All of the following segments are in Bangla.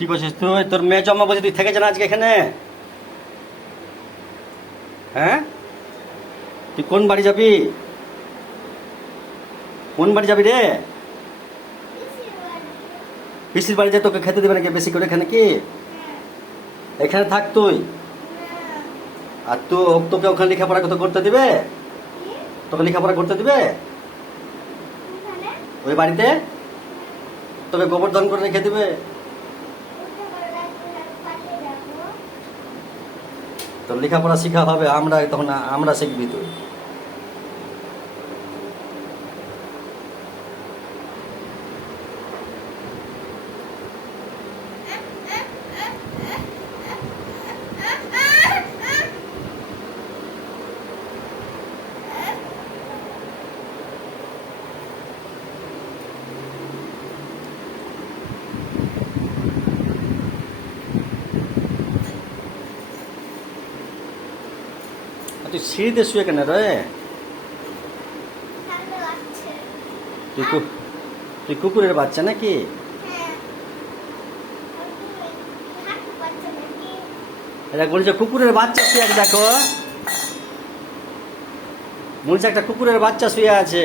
কি করছিস তুই? তোর মেয়ে জন্ম বলছে, তুই থেকেছে না আজকে এখানে? হ্যাঁ, তুই কোন বাড়ি যাবি? কোন বাড়ি যাবি রে? পিসির বাড়িতে তোকে খেতে দেবে নাকি বেশি করে এখানে কি? এখানে থাক তুই। আর তোকে ওখানে লেখাপড়া কত করতে দিবে? তোকে লেখাপড়া করতে দিবে ওই বাড়িতে? তোকে গোবর্ধন করে রেখে দিবে? তোর লেখাপড়া শিখা হবে, আমরা তখন আমরা শিখবি তুই। আর তুই সিঁড়িতে শুয়ে কেন রে? তুই তুই কুকুরের বাচ্চা নাকি? এটা বলছে কুকুরের বাচ্চা শুয়ে আছে, দেখো বলছে একটা কুকুরের বাচ্চা শুয়ে আছে।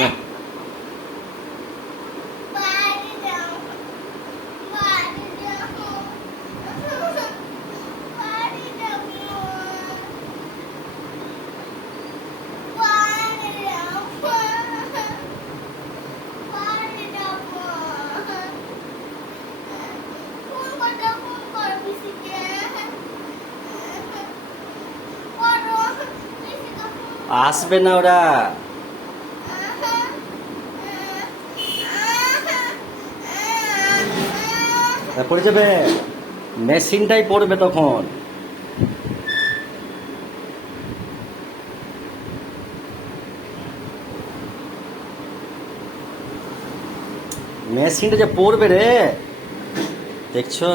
না, আসবে না ওরা। পড়ে যাবে, মেশিনটাই পড়বে তখন। মেশিনটা যে পড়বে রে, দেখছো?